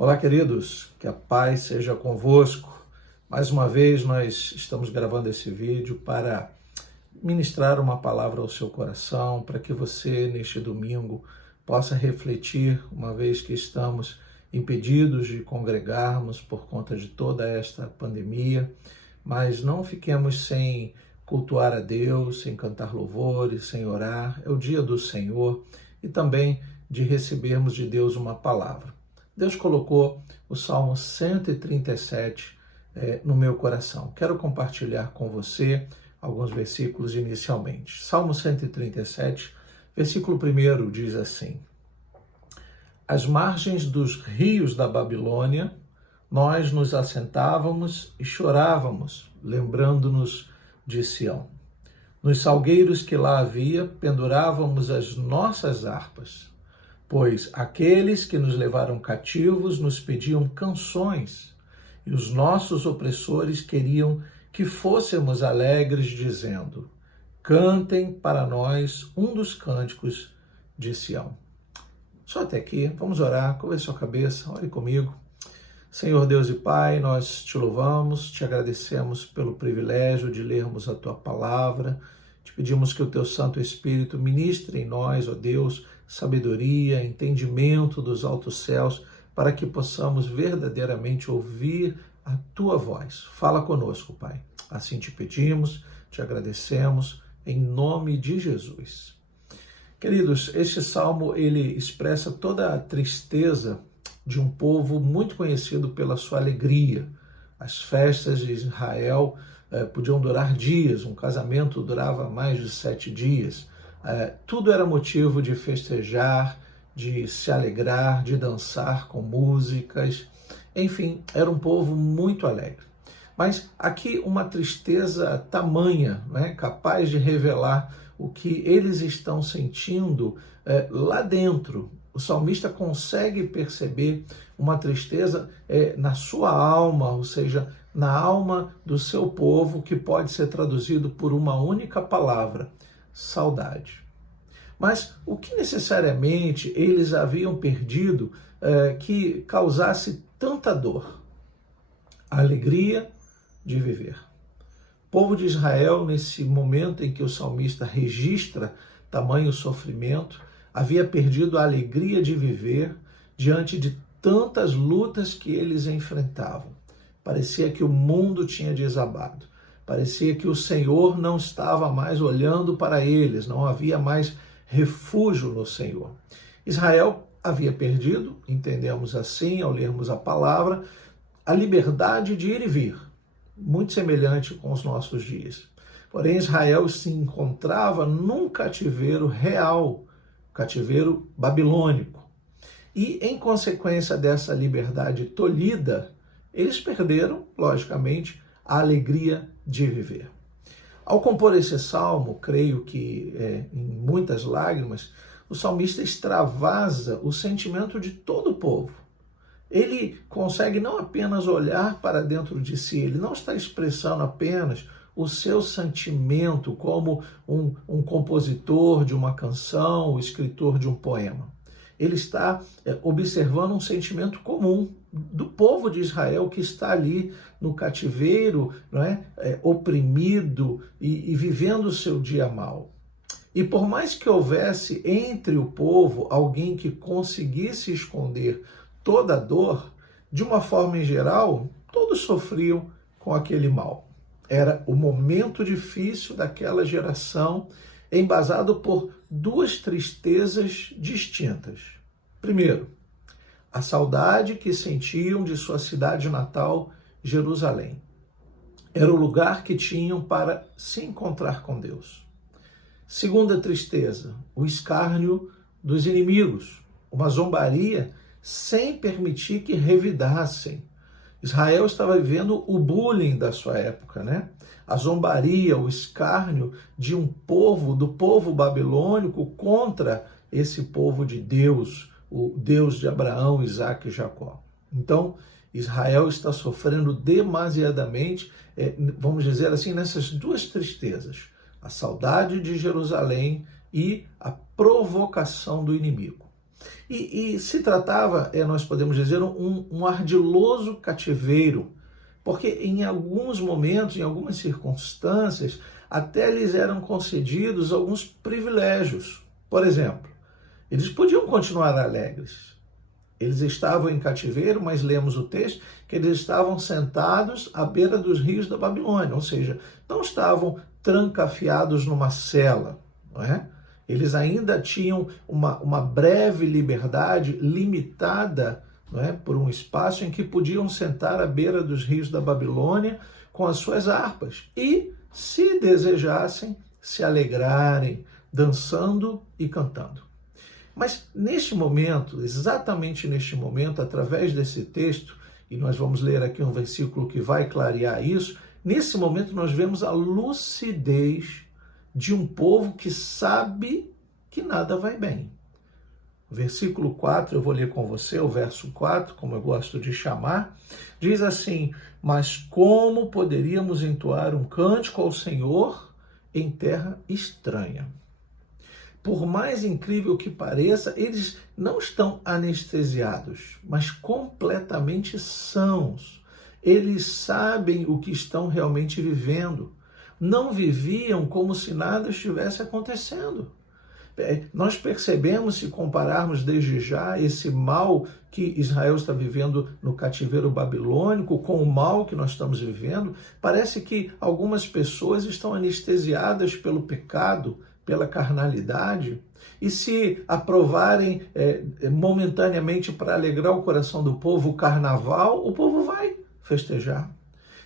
Olá, queridos, que a paz seja convosco. Mais uma vez nós estamos gravando esse vídeo para ministrar uma palavra ao seu coração, para que você, neste domingo, possa refletir, uma vez que estamos impedidos de congregarmos por conta de toda esta pandemia, mas não fiquemos sem cultuar a Deus, sem cantar louvores, sem orar. É o dia do Senhor e também de recebermos de Deus uma palavra. Deus colocou o Salmo 137 no meu coração. Quero compartilhar com você alguns versículos inicialmente. Salmo 137, versículo 1 diz assim: Às margens dos rios da Babilônia, nós nos assentávamos e chorávamos, lembrando-nos de Sião. Nos salgueiros que lá havia, pendurávamos as nossas harpas, pois aqueles que nos levaram cativos nos pediam canções, e os nossos opressores queriam que fôssemos alegres, dizendo: cantem para nós um dos cânticos de Sião. Só até aqui, vamos orar, curva sua cabeça, ore comigo. Senhor Deus e Pai, nós te louvamos, te agradecemos pelo privilégio de lermos a Tua palavra, te pedimos que o Teu Santo Espírito ministre em nós, ó Deus, sabedoria, entendimento dos altos céus, para que possamos verdadeiramente ouvir a Tua voz. Fala conosco, Pai. Assim te pedimos, te agradecemos, em nome de Jesus. Queridos, este salmo, ele expressa toda a tristeza de um povo muito conhecido pela sua alegria. As festas de Israel podiam durar dias, um casamento durava mais de 7 dias. Tudo era motivo de festejar, de se alegrar, de dançar com músicas. Enfim, era um povo muito alegre. Mas aqui uma tristeza tamanha, capaz de revelar o que eles estão sentindo lá dentro. O salmista consegue perceber uma tristeza na sua alma, ou seja, na alma do seu povo, que pode ser traduzido por uma única palavra: saudade. Mas o que necessariamente eles haviam perdido que causasse tanta dor? A alegria de viver. O povo de Israel, nesse momento em que o salmista registra tamanho sofrimento, havia perdido a alegria de viver diante de tantas lutas que eles enfrentavam. Parecia que o mundo tinha desabado. Parecia que o Senhor não estava mais olhando para eles, não havia mais refúgio no Senhor. Israel havia perdido, entendemos assim, ao lermos a palavra, a liberdade de ir e vir, muito semelhante com os nossos dias. Porém, Israel se encontrava num cativeiro real, cativeiro babilônico. E, em consequência dessa liberdade tolhida, eles perderam, logicamente, a alegria de viver. Ao compor esse salmo, creio que em muitas lágrimas, o salmista extravasa o sentimento de todo o povo. Ele consegue não apenas olhar para dentro de si, ele não está expressando apenas o seu sentimento como um compositor de uma canção, o escritor de um poema. Ele está observando um sentimento comum do povo de Israel que está ali no cativeiro, oprimido e vivendo o seu dia mal. E por mais que houvesse entre o povo alguém que conseguisse esconder toda a dor, de uma forma em geral, todos sofriam com aquele mal. Era o momento difícil daquela geração, embasado por duas tristezas distintas. Primeiro, a saudade que sentiam de sua cidade natal, Jerusalém. Era o lugar que tinham para se encontrar com Deus. Segunda tristeza, o escárnio dos inimigos, uma zombaria sem permitir que revidassem. Israel estava vivendo o bullying da sua época, A zombaria, o escárnio de um povo, do povo babilônico contra esse povo de Deus, o Deus de Abraão, Isaque e Jacó. Então, Israel está sofrendo demasiadamente, vamos dizer assim, nessas duas tristezas: a saudade de Jerusalém e a provocação do inimigo. E se tratava, nós podemos dizer, um ardiloso cativeiro, porque em alguns momentos, em algumas circunstâncias, até lhes eram concedidos alguns privilégios. Por exemplo, eles podiam continuar alegres. Eles estavam em cativeiro, mas lemos o texto que eles estavam sentados à beira dos rios da Babilônia, ou seja, não estavam trancafiados numa cela, não é? Eles ainda tinham uma breve liberdade limitada, não é, por um espaço em que podiam sentar à beira dos rios da Babilônia com as suas harpas e, se desejassem, se alegrarem, dançando e cantando. Mas neste momento, exatamente neste momento, através desse texto, e nós vamos ler aqui um versículo que vai clarear isso, nesse momento nós vemos a lucidez de um povo que sabe que nada vai bem. Versículo 4, eu vou ler com você, o verso 4, como eu gosto de chamar, diz assim: mas como poderíamos entoar um cântico ao Senhor em terra estranha? Por mais incrível que pareça, eles não estão anestesiados, mas completamente sãos. Eles sabem o que estão realmente vivendo. Não viviam como se nada estivesse acontecendo. Nós percebemos, se compararmos desde já esse mal que Israel está vivendo no cativeiro babilônico com o mal que nós estamos vivendo, parece que algumas pessoas estão anestesiadas pelo pecado, pela carnalidade, e se aprovarem momentaneamente para alegrar o coração do povo o carnaval, o povo vai festejar.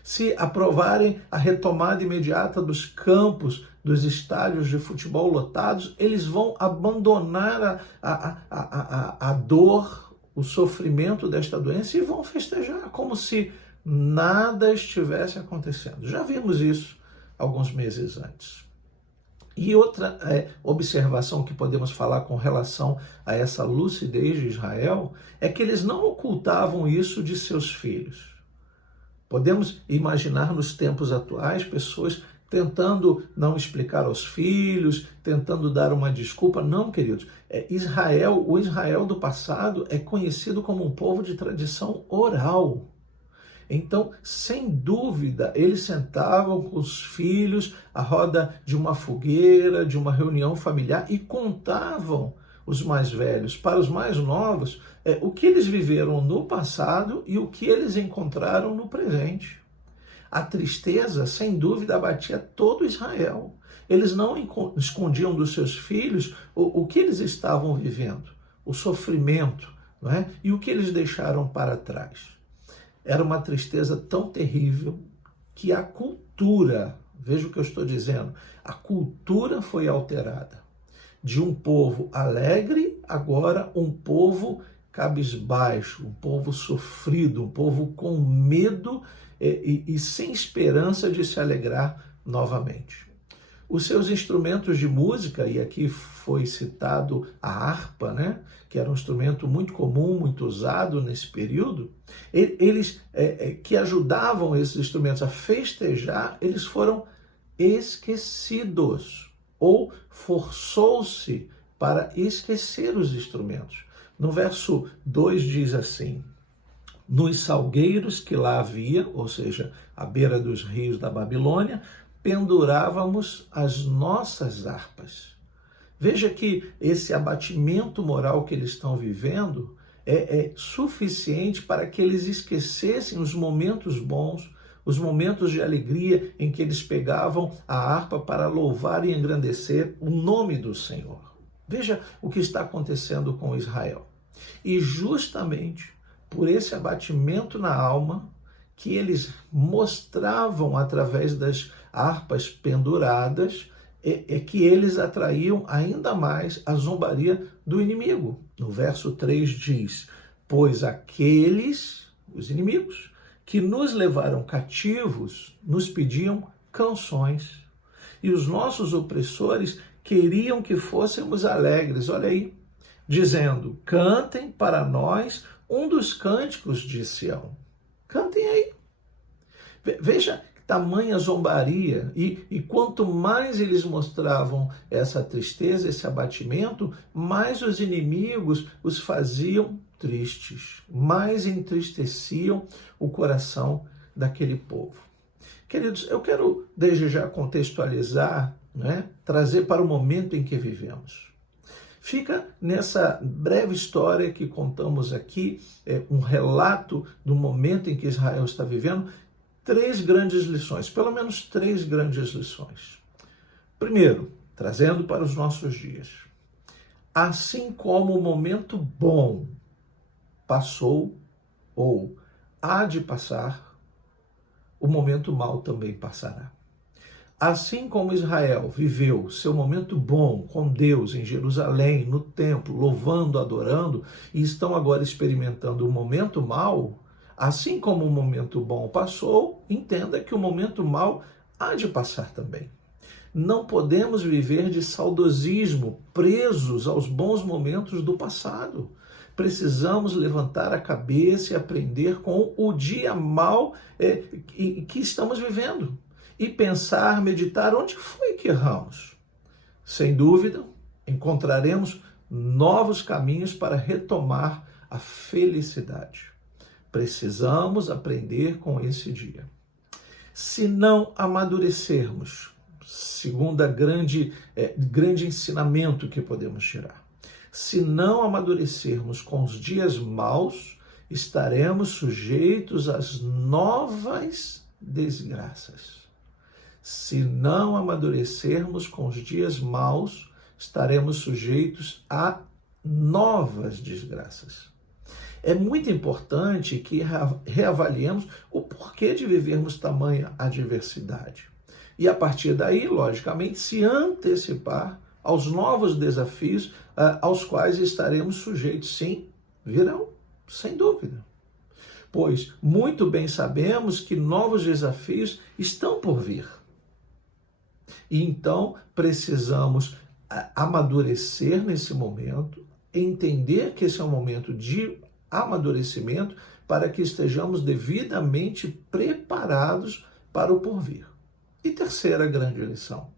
Se aprovarem a retomada imediata dos campos, dos estádios de futebol lotados, eles vão abandonar a dor, o sofrimento desta doença e vão festejar como se nada estivesse acontecendo. Já vimos isso alguns meses antes. E outra observação que podemos falar com relação a essa lucidez de Israel é que eles não ocultavam isso de seus filhos. Podemos imaginar nos tempos atuais pessoas tentando não explicar aos filhos, tentando dar uma desculpa. Não, queridos. O Israel do passado é conhecido como um povo de tradição oral. Então, sem dúvida, eles sentavam com os filhos à roda de uma fogueira, de uma reunião familiar e contavam os mais velhos para os mais novos o que eles viveram no passado e o que eles encontraram no presente. A tristeza, sem dúvida, abatia todo Israel. Eles não escondiam dos seus filhos o que eles estavam vivendo, o sofrimento, não é? E o que eles deixaram para trás. Era uma tristeza tão terrível que a cultura, veja o que eu estou dizendo, a cultura foi alterada. De um povo alegre, agora um povo cabisbaixo, um povo sofrido, um povo com medo e sem esperança de se alegrar novamente. Os seus instrumentos de música, e aqui foi citado a harpa, né, que era um instrumento muito comum, muito usado nesse período, eles que ajudavam esses instrumentos a festejar, eles foram esquecidos, ou forçou-se para esquecer os instrumentos. No verso 2 diz assim: nos salgueiros que lá havia, ou seja, à beira dos rios da Babilônia, pendurávamos as nossas harpas. Veja que esse abatimento moral que eles estão vivendo é suficiente para que eles esquecessem os momentos bons, os momentos de alegria em que eles pegavam a harpa para louvar e engrandecer o nome do Senhor. Veja o que está acontecendo com Israel. E justamente por esse abatimento na alma que eles mostravam através das harpas penduradas, é que eles atraíam ainda mais a zombaria do inimigo. No verso 3 diz: pois aqueles, os inimigos, que nos levaram cativos, nos pediam canções. E os nossos opressores queriam que fôssemos alegres. Olha aí, dizendo: cantem para nós um dos cânticos de Sião. Cantem aí. Veja, tamanha zombaria, e quanto mais eles mostravam essa tristeza, esse abatimento, mais os inimigos os faziam tristes, mais entristeciam o coração daquele povo. Queridos, eu quero desde já contextualizar, né, trazer para o momento em que vivemos. Fica nessa breve história que contamos aqui, um relato do momento em que Israel está vivendo, 3 grandes lições, pelo menos 3 grandes lições. Primeiro, trazendo para os nossos dias. Assim como o momento bom passou ou há de passar, o momento mau também passará. Assim como Israel viveu seu momento bom com Deus em Jerusalém, no templo, louvando, adorando, e estão agora experimentando o momento mau, assim como o momento bom passou, entenda que o momento mau há de passar também. Não podemos viver de saudosismo, presos aos bons momentos do passado. Precisamos levantar a cabeça e aprender com o dia mau que estamos vivendo. E pensar, meditar, onde foi que erramos? Sem dúvida, encontraremos novos caminhos para retomar a felicidade. Precisamos aprender com esse dia. Se não amadurecermos, segundo grande ensinamento que podemos tirar, se não amadurecermos com os dias maus, estaremos sujeitos às novas desgraças. Se não amadurecermos com os dias maus, estaremos sujeitos a novas desgraças. É muito importante que reavaliemos o porquê de vivermos tamanha adversidade. E a partir daí, logicamente, se antecipar aos novos desafios aos quais estaremos sujeitos. Sim, virão, sem dúvida. Pois muito bem sabemos que novos desafios estão por vir. E então precisamos amadurecer nesse momento, entender que esse é um momento de amadurecimento para que estejamos devidamente preparados para o porvir. E terceira grande lição: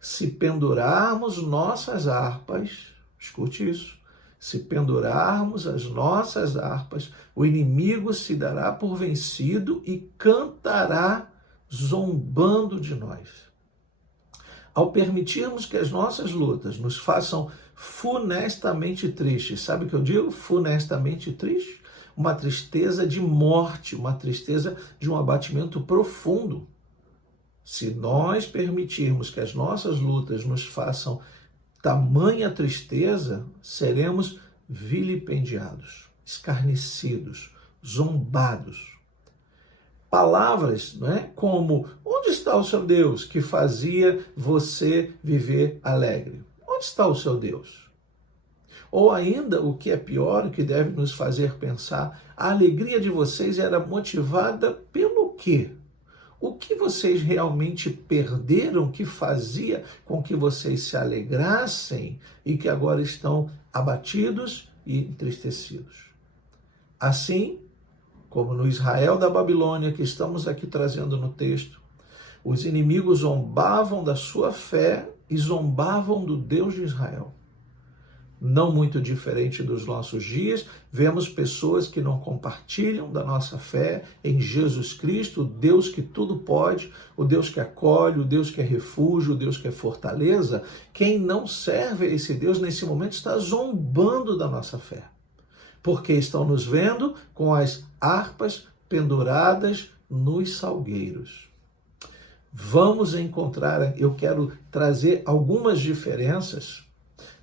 se pendurarmos nossas harpas, escute isso, se pendurarmos as nossas harpas, o inimigo se dará por vencido e cantará zombando de nós. Ao permitirmos que as nossas lutas nos façam funestamente tristes, sabe o que eu digo? Funestamente triste? Uma tristeza de morte, uma tristeza de um abatimento profundo. Se nós permitirmos que as nossas lutas nos façam tamanha tristeza, seremos vilipendiados, escarnecidos, zombados. Palavras, como: onde está o seu Deus que fazia você viver alegre? Onde está o seu Deus? Ou ainda, o que é pior, o que deve nos fazer pensar, a alegria de vocês era motivada pelo quê? O que vocês realmente perderam que fazia com que vocês se alegrassem e que agora estão abatidos e entristecidos? Assim, como no Israel da Babilônia, que estamos aqui trazendo no texto, os inimigos zombavam da sua fé e zombavam do Deus de Israel. Não muito diferente dos nossos dias, vemos pessoas que não compartilham da nossa fé em Jesus Cristo, o Deus que tudo pode, o Deus que acolhe, o Deus que é refúgio, o Deus que é fortaleza. Quem não serve a esse Deus nesse momento está zombando da nossa fé, porque estão nos vendo com as harpas penduradas nos salgueiros. Vamos encontrar, eu quero trazer algumas diferenças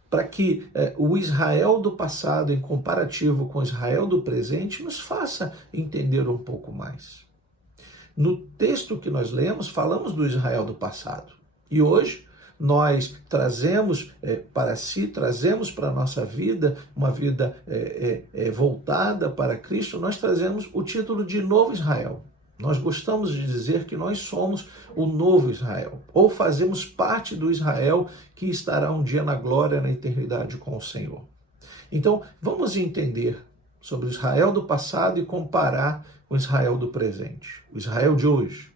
para que o Israel do passado, em comparativo com o Israel do presente, nos faça entender um pouco mais. No texto que nós lemos, falamos do Israel do passado. E hoje nós trazemos trazemos para a nossa vida, uma vida voltada para Cristo, nós trazemos o título de Novo Israel. Nós gostamos de dizer que nós somos o novo Israel, ou fazemos parte do Israel que estará um dia na glória, na eternidade com o Senhor. Então, vamos entender sobre o Israel do passado e comparar com o Israel do presente, o Israel de hoje.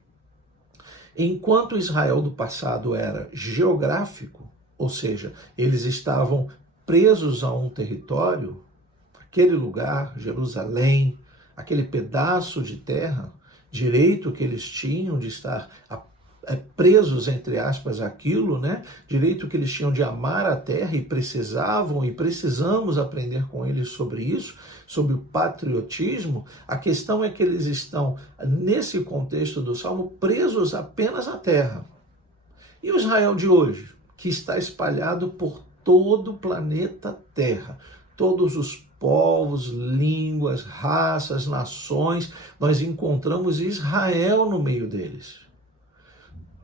Enquanto Israel do passado era geográfico, ou seja, eles estavam presos a um território, aquele lugar, Jerusalém, aquele pedaço de terra, direito que eles tinham de estar presos, entre aspas, aquilo, né? Direito que eles tinham de amar a terra e precisamos aprender com eles sobre isso, sobre o patriotismo. A questão é que eles estão, nesse contexto do Salmo, presos apenas à terra. E o Israel de hoje, que está espalhado por todo o planeta Terra, todos os povos, línguas, raças, nações, nós encontramos Israel no meio deles.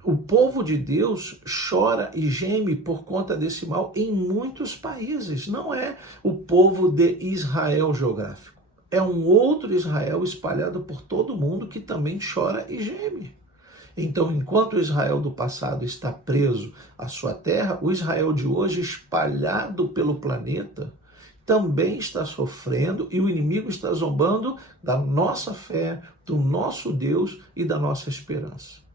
O povo de Deus chora e geme por conta desse mal em muitos países. Não é o povo de Israel geográfico. É um outro Israel espalhado por todo mundo que também chora e geme. Então, enquanto o Israel do passado está preso à sua terra, o Israel de hoje, espalhado pelo planeta, também está sofrendo e o inimigo está zombando da nossa fé, do nosso Deus e da nossa esperança.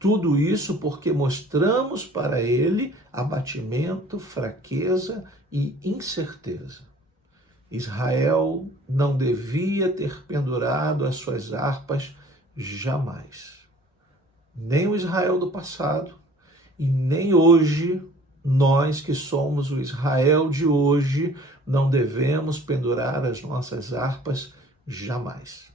Tudo isso porque mostramos para ele abatimento, fraqueza e incerteza. Israel não devia ter pendurado as suas harpas jamais. Nem o Israel do passado e nem hoje, nós que somos o Israel de hoje, não devemos pendurar as nossas harpas jamais.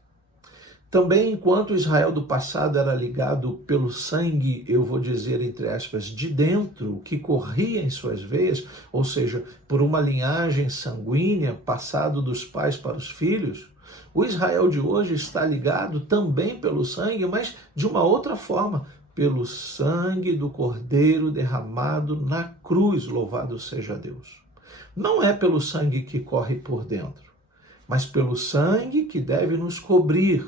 Também, enquanto o Israel do passado era ligado pelo sangue, eu vou dizer, entre aspas, de dentro, que corria em suas veias, ou seja, por uma linhagem sanguínea passado dos pais para os filhos, o Israel de hoje está ligado também pelo sangue, mas de uma outra forma, pelo sangue do Cordeiro derramado na cruz, louvado seja Deus. Não é pelo sangue que corre por dentro, mas pelo sangue que deve nos cobrir,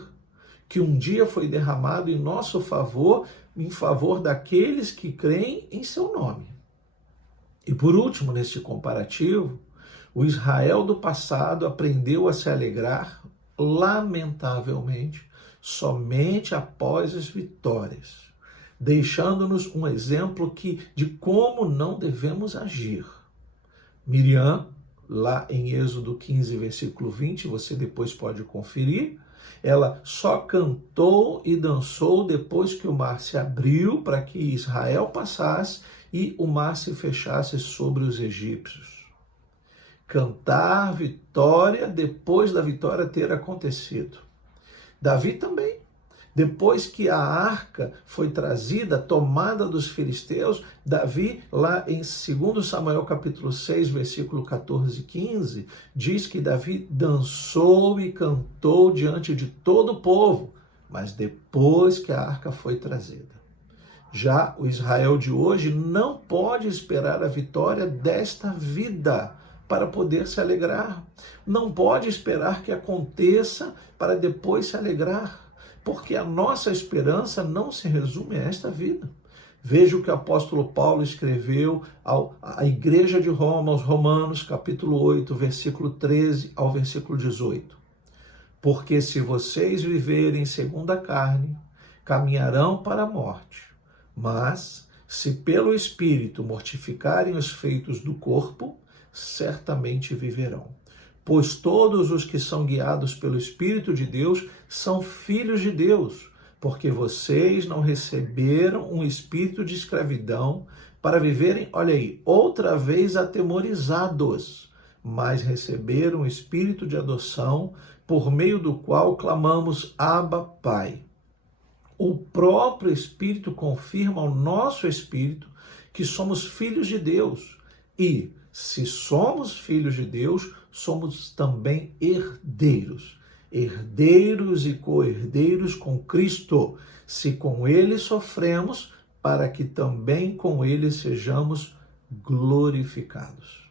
que um dia foi derramado em nosso favor, em favor daqueles que creem em seu nome. E por último, neste comparativo, o Israel do passado aprendeu a se alegrar, lamentavelmente, somente após as vitórias, deixando-nos um exemplo de como não devemos agir. Miriam, lá em Êxodo 15, versículo 20, você depois pode conferir, ela só cantou e dançou depois que o mar se abriu para que Israel passasse e o mar se fechasse sobre os egípcios. Cantar vitória depois da vitória ter acontecido. Davi também. Depois que a arca foi trazida, tomada dos filisteus, Davi, lá em 2 Samuel capítulo 6, versículo 14 e 15, diz que Davi dançou e cantou diante de todo o povo, mas depois que a arca foi trazida. Já o Israel de hoje não pode esperar a vitória desta vida para poder se alegrar. Não pode esperar que aconteça para depois se alegrar. Porque a nossa esperança não se resume a esta vida. Veja o que o apóstolo Paulo escreveu à igreja de Roma, aos Romanos, capítulo 8, versículo 13 ao versículo 18. Porque se vocês viverem segundo a carne, caminharão para a morte. Mas, se pelo Espírito mortificarem os feitos do corpo, certamente viverão. Pois todos os que são guiados pelo Espírito de Deus são filhos de Deus, porque vocês não receberam um espírito de escravidão para viverem, olha aí, outra vez atemorizados, mas receberam um espírito de adoção, por meio do qual clamamos Abba, Pai. O próprio Espírito confirma ao nosso espírito que somos filhos de Deus e, se somos filhos de Deus, somos também herdeiros. Herdeiros e co-herdeiros com Cristo, se com Ele sofremos, para que também com Ele sejamos glorificados.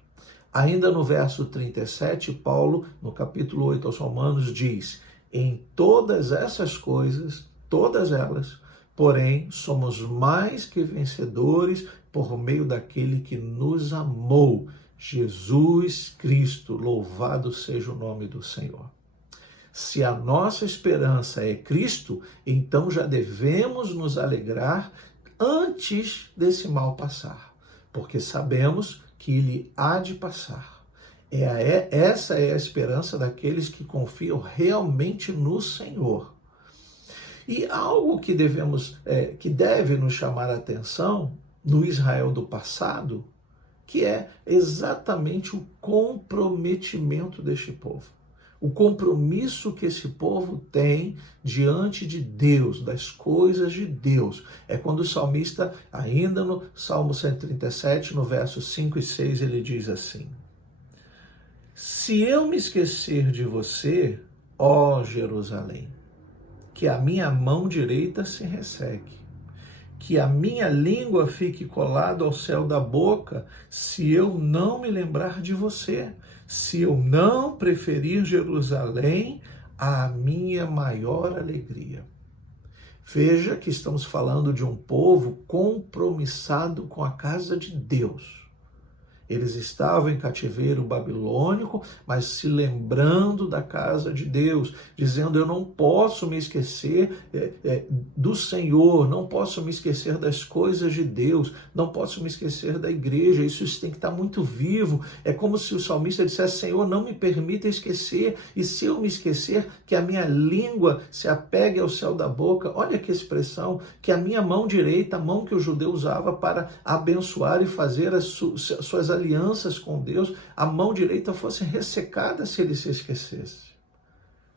Ainda no verso 37, Paulo, no capítulo 8 aos Romanos, diz: em todas essas coisas, todas elas, porém, somos mais que vencedores por meio daquele que nos amou, Jesus Cristo, louvado seja o nome do Senhor. Se a nossa esperança é Cristo, então já devemos nos alegrar antes desse mal passar, porque sabemos que ele há de passar. Essa é a esperança daqueles que confiam realmente no Senhor. E algo que que deve nos chamar a atenção no Israel do passado, que é exatamente o comprometimento deste povo. O compromisso que esse povo tem diante de Deus, das coisas de Deus. É quando o salmista, ainda no Salmo 137, no verso 5 e 6, ele diz assim: se eu me esquecer de você, ó Jerusalém, que a minha mão direita se resseque, que a minha língua fique colada ao céu da boca, se eu não me lembrar de você, se eu não preferir Jerusalém à minha maior alegria. Veja que estamos falando de um povo compromissado com a casa de Deus. Eles estavam em cativeiro babilônico, mas se lembrando da casa de Deus, dizendo: eu não posso me esquecer do Senhor, não posso me esquecer das coisas de Deus, não posso me esquecer da igreja. Isso tem que estar muito vivo. É como se o salmista dissesse: Senhor, não me permita esquecer, e se eu me esquecer, que a minha língua se apegue ao céu da boca. Olha que expressão, que a minha mão direita, a mão que o judeu usava para abençoar e fazer as suas alianças com Deus, a mão direita fosse ressecada se ele se esquecesse.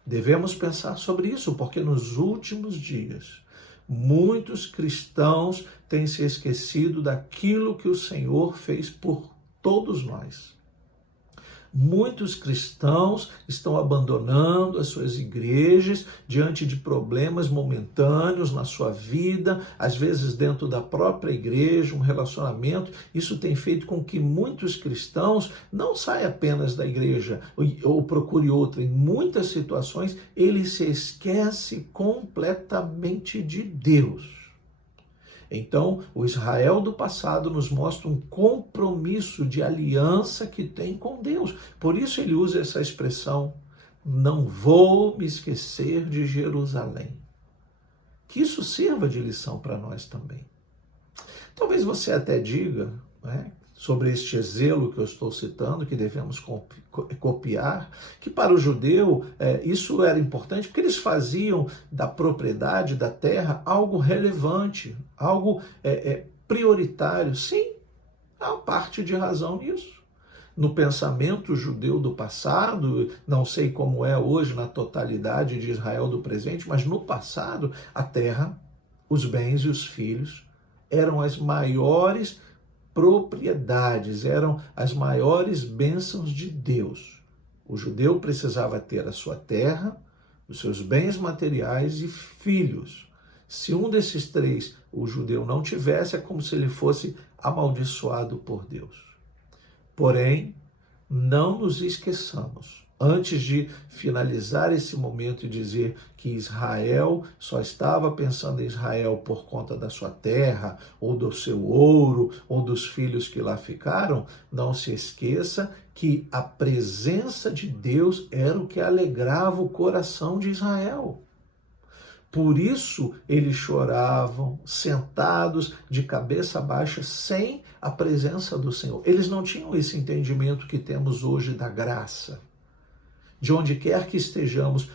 Devemos pensar sobre isso, porque nos últimos dias, muitos cristãos têm se esquecido daquilo que o Senhor fez por todos nós. Muitos cristãos estão abandonando as suas igrejas diante de problemas momentâneos na sua vida, às vezes dentro da própria igreja, um relacionamento. Isso tem feito com que muitos cristãos não saiam apenas da igreja ou procure outra. Em muitas situações, ele se esquece completamente de Deus. Então, o Israel do passado nos mostra um compromisso de aliança que tem com Deus. Por isso ele usa essa expressão: não vou me esquecer de Jerusalém. Que isso sirva de lição para nós também. Talvez você até diga, né, sobre este zelo que eu estou citando, que devemos copiar, que para o judeu isso era importante, porque eles faziam da propriedade da terra algo relevante, algo prioritário. Sim, há parte de razão nisso. No pensamento judeu do passado, não sei como é hoje na totalidade de Israel do presente, mas no passado, a terra, os bens e os filhos eram as maiores propriedades, eram as maiores bênçãos de Deus. O judeu precisava ter a sua terra, os seus bens materiais e filhos. Se um desses três o judeu não tivesse, é como se ele fosse amaldiçoado por Deus. Porém, não nos esqueçamos, antes de finalizar esse momento e dizer que Israel só estava pensando em Israel por conta da sua terra, ou do seu ouro, ou dos filhos que lá ficaram, não se esqueça que a presença de Deus era o que alegrava o coração de Israel. Por isso eles choravam, sentados, de cabeça baixa, sem a presença do Senhor. Eles não tinham esse entendimento que temos hoje da graça. De onde quer que estejamos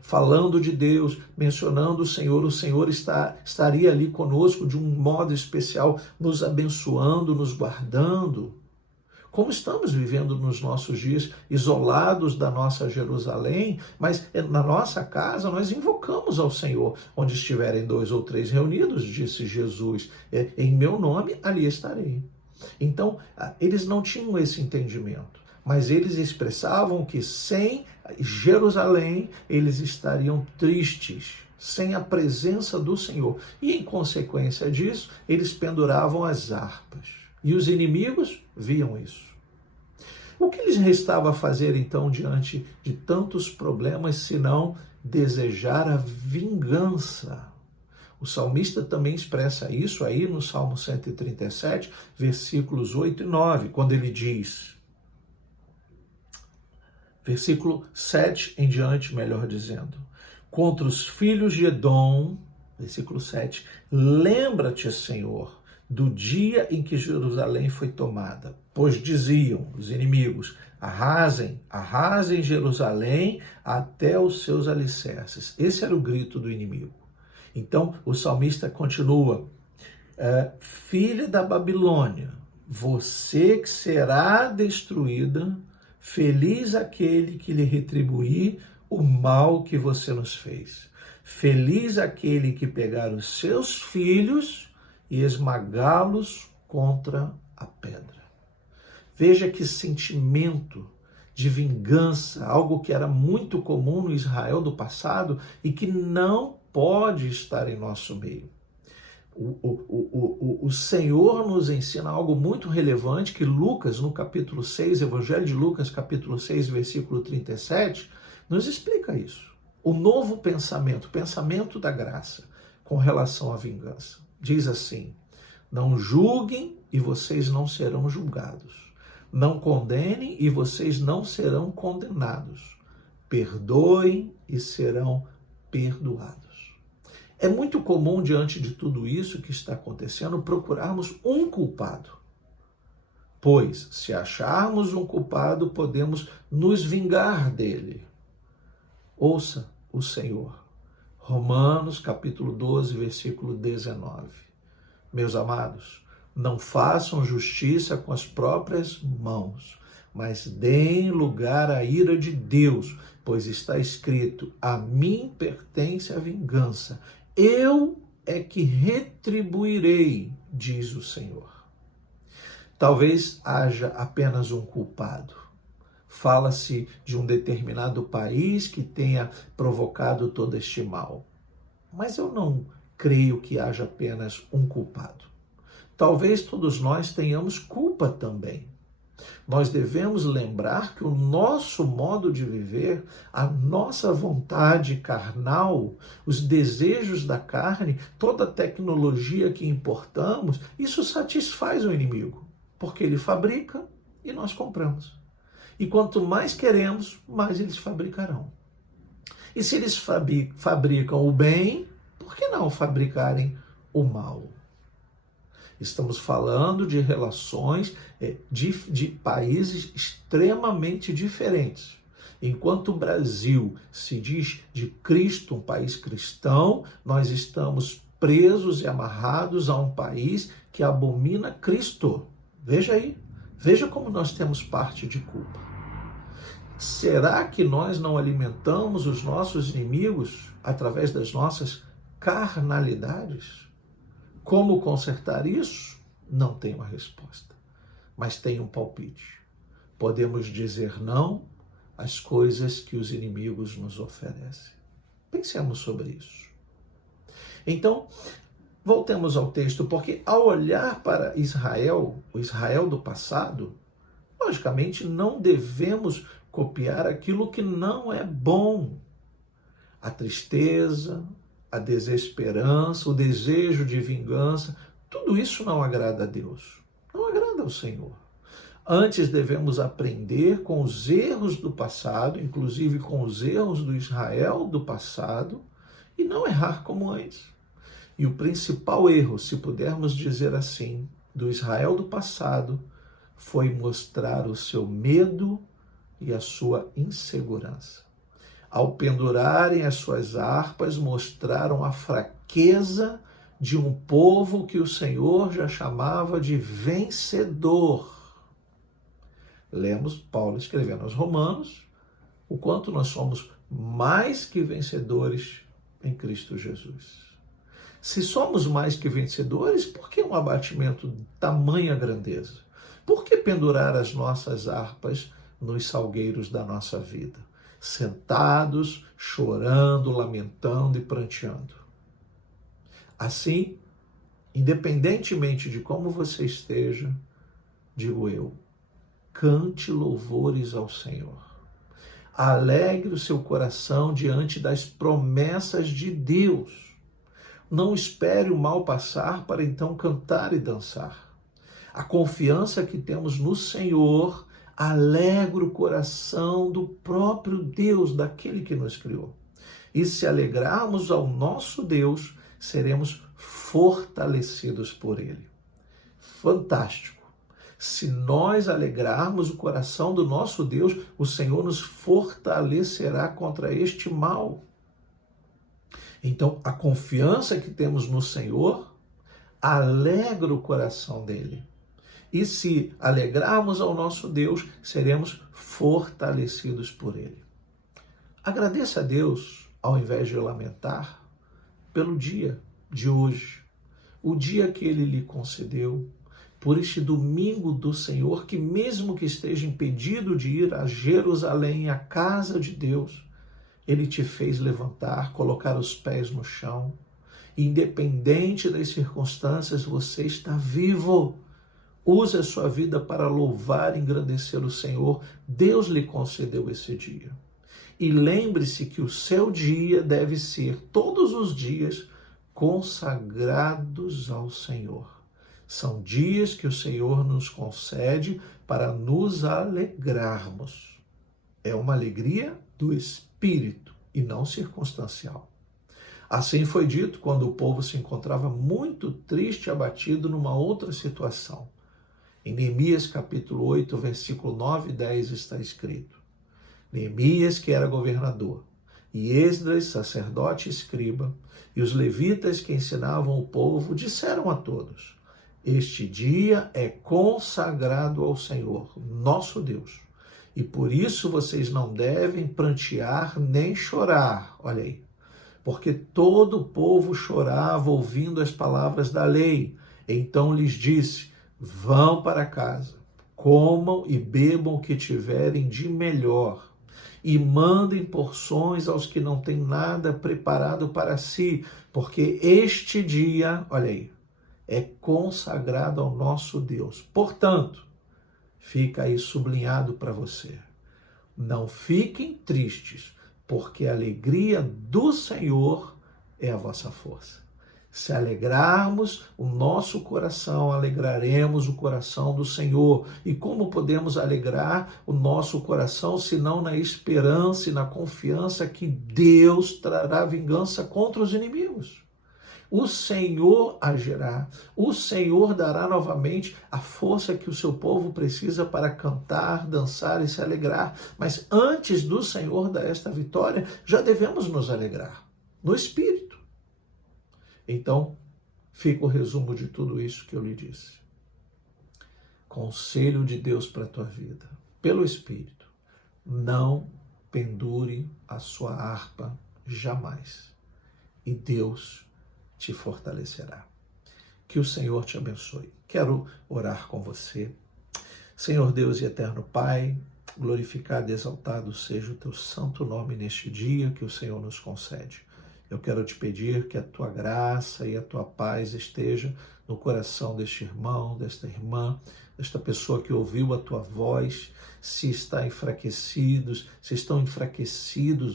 falando de Deus, mencionando o Senhor estaria ali conosco de um modo especial, nos abençoando, nos guardando. Como estamos vivendo nos nossos dias, isolados da nossa Jerusalém, mas na nossa casa nós invocamos ao Senhor. Onde estiverem 2 ou 3 reunidos, disse Jesus, em meu nome ali estarei. Então, eles não tinham esse entendimento, mas eles expressavam que sem Jerusalém eles estariam tristes, sem a presença do Senhor. E em consequência disso, eles penduravam as harpas. E os inimigos viam isso. O que lhes restava fazer então diante de tantos problemas, senão desejar a vingança? O salmista também expressa isso aí no Salmo 137, versículos 8 e 9, quando ele diz: Versículo 7 em diante, melhor dizendo. Contra os filhos de Edom, versículo 7, lembra-te, Senhor, do dia em que Jerusalém foi tomada, pois diziam os inimigos, arrasem Jerusalém até os seus alicerces. Esse era o grito do inimigo. Então o salmista continua, filha da Babilônia, você que será destruída, feliz aquele que lhe retribuir o mal que você nos fez. Feliz aquele que pegar os seus filhos e esmagá-los contra a pedra. Veja que sentimento de vingança, algo que era muito comum no Israel do passado e que não pode estar em nosso meio. O Senhor nos ensina algo muito relevante que Lucas, no capítulo 6, Evangelho de Lucas, capítulo 6, versículo 37, nos explica isso. O novo pensamento, o pensamento da graça com relação à vingança. Diz assim, não julguem e vocês não serão julgados. Não condenem e vocês não serão condenados. Perdoem e serão perdoados. É muito comum, diante de tudo isso que está acontecendo, procurarmos um culpado. Pois, se acharmos um culpado, podemos nos vingar dele. Ouça o Senhor. Romanos, capítulo 12, versículo 19. Meus amados, não façam justiça com as próprias mãos, mas deem lugar à ira de Deus, pois está escrito, a mim pertence a vingança. Eu é que retribuirei, diz o Senhor. Talvez haja apenas um culpado. Fala-se de um determinado país que tenha provocado todo este mal. Mas eu não creio que haja apenas um culpado. Talvez todos nós tenhamos culpa também. Nós devemos lembrar que o nosso modo de viver, a nossa vontade carnal, os desejos da carne, toda a tecnologia que importamos, isso satisfaz o inimigo, porque ele fabrica e nós compramos. E quanto mais queremos, mais eles fabricarão. E se eles fabricam o bem, por que não fabricarem o mal? Estamos falando de relações de países extremamente diferentes. Enquanto o Brasil se diz de Cristo, um país cristão, nós estamos presos e amarrados a um país que abomina Cristo. Veja aí, veja como nós temos parte de culpa. Será que nós não alimentamos os nossos inimigos através das nossas carnalidades? Como consertar isso? Não tenho uma resposta, mas tenho um palpite. Podemos dizer não às coisas que os inimigos nos oferecem. Pensemos sobre isso. Então, voltemos ao texto, porque ao olhar para Israel, o Israel do passado, logicamente não devemos copiar aquilo que não é bom. A tristeza, a desesperança, o desejo de vingança, tudo isso não agrada a Deus, não agrada ao Senhor. Antes devemos aprender com os erros do passado, inclusive com os erros do Israel do passado, e não errar como antes. E o principal erro, se pudermos dizer assim, do Israel do passado, foi mostrar o seu medo e a sua insegurança. Ao pendurarem as suas harpas, mostraram a fraqueza de um povo que o Senhor já chamava de vencedor. Lemos Paulo escrevendo aos Romanos o quanto nós somos mais que vencedores em Cristo Jesus. Se somos mais que vencedores, por que um abatimento de tamanha grandeza? Por que pendurar as nossas harpas nos salgueiros da nossa vida? Sentados, chorando, lamentando e pranteando. Assim, independentemente de como você esteja, digo eu, cante louvores ao Senhor. Alegre o seu coração diante das promessas de Deus. Não espere o mal passar para então cantar e dançar. A confiança que temos no Senhor alegra o coração do próprio Deus, daquele que nos criou. E se alegrarmos ao nosso Deus, seremos fortalecidos por Ele. Fantástico! Se nós alegrarmos o coração do nosso Deus, o Senhor nos fortalecerá contra este mal. Então, a confiança que temos no Senhor alegra o coração dele. E se alegrarmos ao nosso Deus, seremos fortalecidos por ele. Agradeça a Deus, ao invés de lamentar, pelo dia de hoje, o dia que ele lhe concedeu, por este domingo do Senhor, que mesmo que esteja impedido de ir a Jerusalém, a casa de Deus, ele te fez levantar, colocar os pés no chão. Independente das circunstâncias, você está vivo. Use a sua vida para louvar e engrandecer o Senhor. Deus lhe concedeu esse dia. E lembre-se que o seu dia deve ser, todos os dias, consagrados ao Senhor. São dias que o Senhor nos concede para nos alegrarmos. É uma alegria do Espírito e não circunstancial. Assim foi dito quando o povo se encontrava muito triste e abatido numa outra situação. Em Neemias capítulo 8, versículo 9 e 10 está escrito: Neemias, que era governador, e Esdras, sacerdote e escriba, e os levitas que ensinavam o povo, disseram a todos: Este dia é consagrado ao Senhor, nosso Deus, e por isso vocês não devem prantear nem chorar. Olha aí. Porque todo o povo chorava ouvindo as palavras da lei. Então lhes disse: vão para casa, comam e bebam o que tiverem de melhor, e mandem porções aos que não têm nada preparado para si, porque este dia, olha aí, é consagrado ao nosso Deus. Portanto, fica aí sublinhado para você: não fiquem tristes, porque a alegria do Senhor é a vossa força. Se alegrarmos o nosso coração, alegraremos o coração do Senhor. E como podemos alegrar o nosso coração, senão na esperança e na confiança que Deus trará vingança contra os inimigos? O Senhor agirá, o Senhor dará novamente a força que o seu povo precisa para cantar, dançar e se alegrar. Mas antes do Senhor dar esta vitória, já devemos nos alegrar no Espírito. Então, fica o resumo de tudo isso que eu lhe disse. Conselho de Deus para a tua vida, pelo Espírito: não pendure a sua harpa jamais. E Deus te fortalecerá. Que o Senhor te abençoe. Quero orar com você. Senhor Deus e eterno Pai, glorificado e exaltado seja o teu santo nome neste dia que o Senhor nos concede. Eu quero te pedir que a tua graça e a tua paz esteja no coração deste irmão, desta irmã, desta pessoa que ouviu a tua voz. Se estão enfraquecidos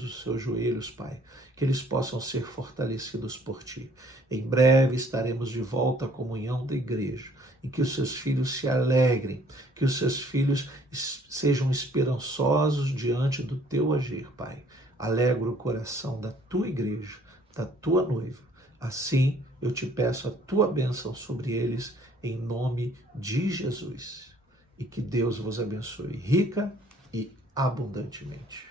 os seus joelhos, Pai, que eles possam ser fortalecidos por ti. Em breve estaremos de volta à comunhão da igreja, e que os seus filhos se alegrem, que os seus filhos sejam esperançosos diante do teu agir, Pai. Alegra o coração da tua igreja, da tua noiva. Assim, eu te peço a tua bênção sobre eles, em nome de Jesus. E que Deus vos abençoe rica e abundantemente.